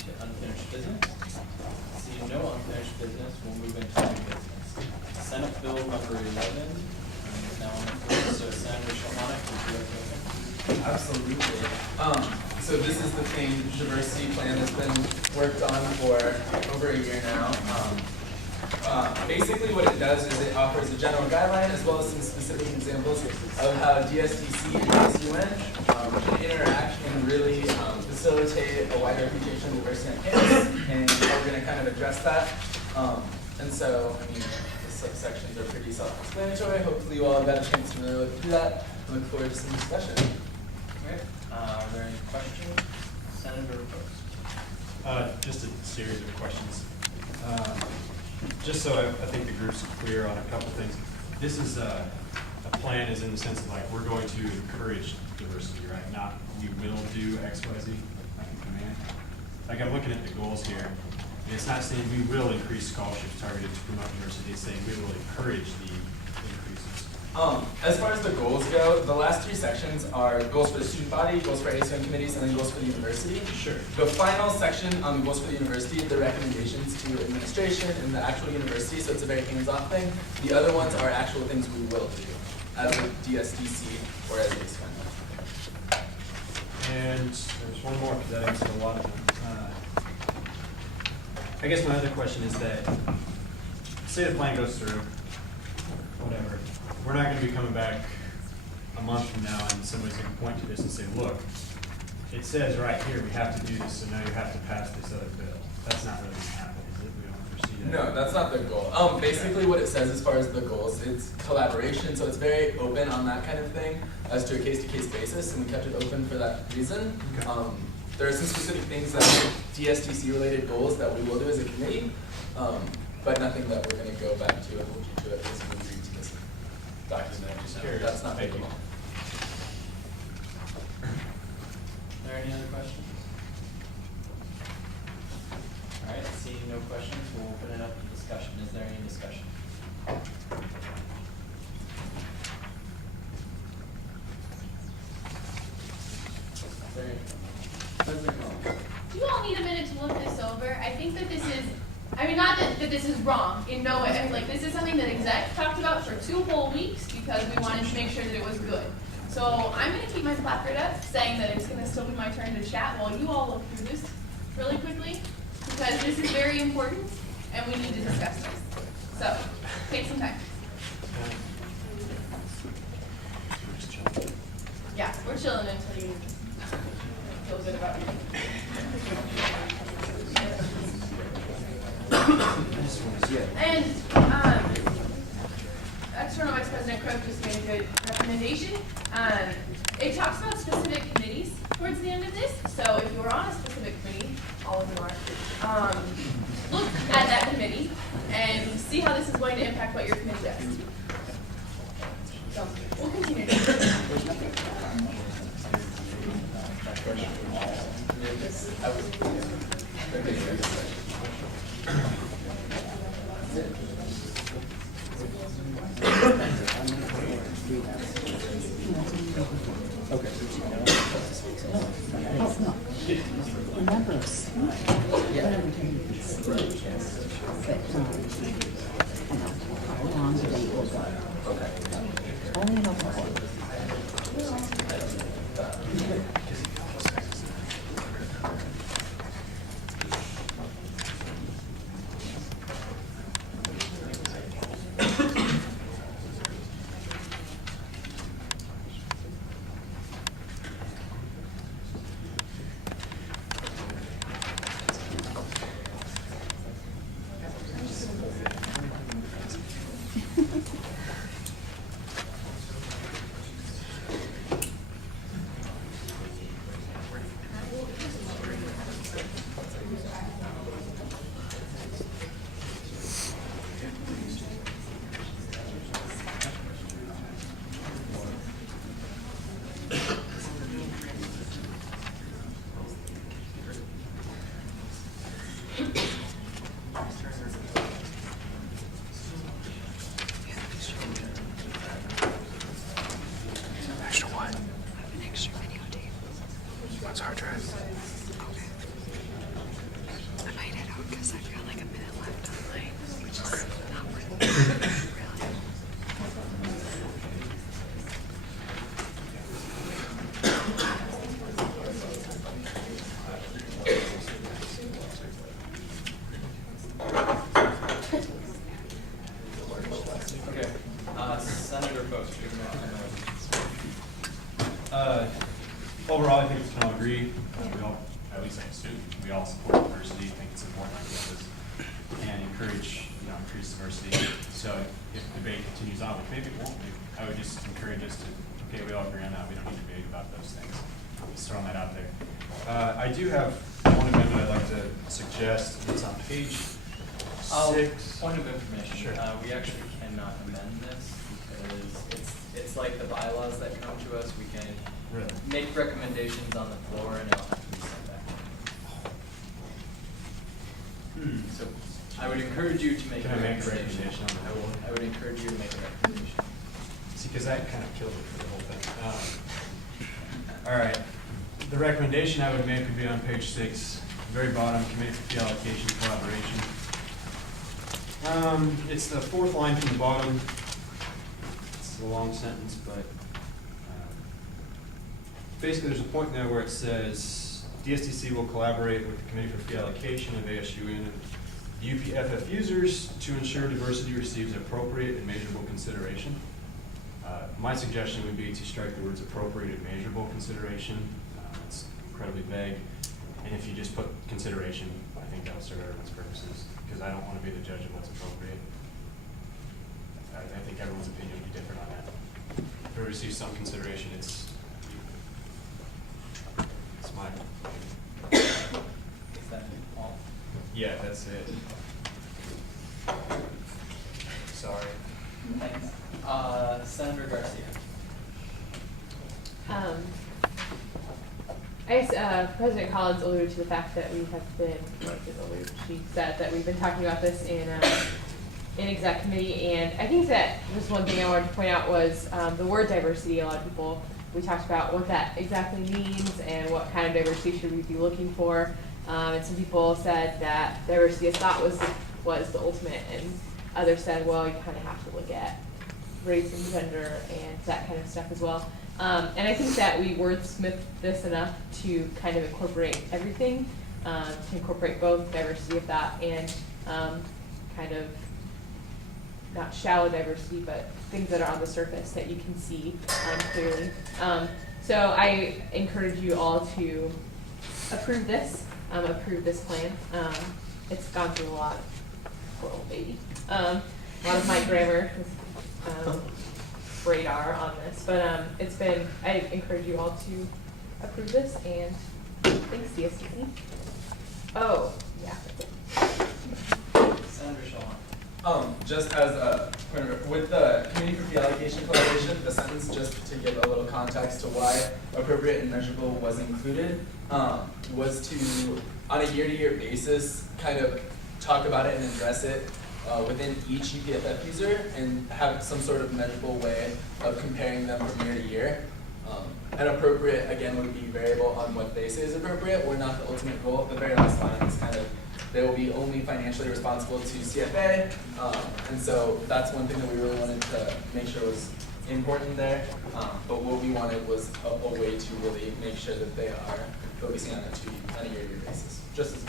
to unfinished business? Seeing no unfinished business, we'll move into new business. Senate Bill number 11 is now on the floor. So Senator Shilhanek, would you like to open? Absolutely. So this is the thing, diversity plan that's been worked on for over a year now. Basically what it does is it offers a general guideline as well as some specific examples of how DSDC and ASUN can interact and really facilitate a wider appreciation of diversity on campus, and how we're going to kind of address that. And so, I mean, the subsections are pretty self-explanatory. Hopefully you all have had a chance to really look through that. I look forward to some discussion. Great. Are there any questions? Senator Post. Just a series of questions. Just so I think the group's clear on a couple things. This is a plan is in the sense of like we're going to encourage diversity, right? Not we will do X, Y, Z, like a command. Like I'm looking at the goals here. And it's not saying we will increase scholarships targeted to promote diversity. It's saying we will encourage the increases. As far as the goals go, the last three sections are goals for the student body, goals for ASUN committees, and then goals for the university. Sure. The final section on the goals for the university, the recommendations to administration and the actual university, so it's a very hands-off thing. The other ones are actual things we will do as a DSDC or as ASUN. And there's one more because that answered a lot of them. I guess my other question is that say the plan goes through, whatever. We're not going to be coming back a month from now and somebody's going to point to this and say, look, it says right here we have to do this, so now you have to pass this other bill. That's not really going to happen, is it? We don't foresee that. No, that's not the goal. Basically what it says as far as the goals, it's collaboration, so it's very open on that kind of thing as to a case-to-case basis, and we kept it open for that reason. Okay. There are some specific things that are DSDC-related goals that we will do as a committee, but nothing that we're going to go back to and hold you to it as we agree to this document. So that's not the goal. Are there any other questions? All right, seeing no questions, we'll open it up to discussion. Is there any discussion? Do you all need a minute to look this over? I think that this is, I mean, not that this is wrong in no way. I mean, like, this is something that exec talked about for 2 whole weeks because we wanted to make sure that it was good. So I'm going to keep my placard up saying that it's going to still be my turn to chat while you all look through this really quickly because this is very important and we need to discuss this. So take some time. Yeah, we're chilling until you feel good about it. And External Vice President Crook just made a good recommendation. It talks about specific committees towards the end of this. So if you are on a specific committee, all of you are, look at that committee and see how this is going to impact what your committee does. So we'll continue to do this. Remember, whatever you speak, but how long they will go. Only an open court. we all support diversity, think it's important on campus, and encourage, increase diversity. So if debate continues on, which maybe it won't, I would just encourage us to, okay, we all agree on that, we don't need to debate about those things. Just throwing that out there. I do have one amendment I'd like to suggest. It's on page 6. Point of information. Sure. We actually cannot amend this because it's like the bylaws that come to us. We can Really? make recommendations on the floor and it'll have to be sent back. So I would encourage you to make Can a I make a recommendation. recommendation on the floor? I would encourage you to make a recommendation. See, because that kind of killed it for the whole thing. All right. The recommendation I would make would be on page 6, very bottom, committee for fee allocation collaboration. It's the 4th line from the bottom. It's a long sentence, but basically there's a point there where it says DSTC will collaborate with the Committee for Fee Allocation of ASUN and UPFF users to ensure diversity receives appropriate and measurable consideration. My suggestion would be to strike the words appropriate and measurable consideration. It's incredibly vague. And if you just put consideration, I think that'll serve everyone's purposes, because I don't want to be the judge of what's appropriate. I think everyone's opinion would be different on that. If it receives some consideration, it's my opinion. Is that all? Yeah, that's it. Sorry. Thanks. Senator Garcia. I guess President Collins alluded to the fact that we have been, she said that we've been talking about this in exec committee, and I think that just one thing I wanted to point out was the word diversity. A lot of people, we talked about what that exactly means and what kind of diversity should we be looking for, and some people said that diversity is thought was the ultimate, and others said, well, you kind of have to look at race and gender and that kind of stuff as well. And I think that we wordsmith this enough to kind of incorporate everything, to incorporate both diversity of that and kind of not shallow diversity, but things that are on the surface that you can see clearly. So I encourage you all to approve this plan. It's gone through a lot, poor old baby. A lot of my grammar was radar on this, but I encourage you all to approve this, and thanks, DSTC. Oh, yeah, that's it. Senator Shilhanek. Just as a point of, with the Committee for Fee Allocation Collaboration, the sentence, just to give a little context to why appropriate and measurable was included, was to, on a year-to-year basis, kind of talk about it and address it within each UPFF user and have some sort of measurable way of comparing them from year to year. And appropriate, again, would be variable on what they say is appropriate. We're not the ultimate goal. The very last line is kind of, they will be only financially responsible to CFA. And so that's one thing that we really wanted to make sure was important there. But what we wanted was a way to really make sure that they are focusing on a year-to-year basis. Just as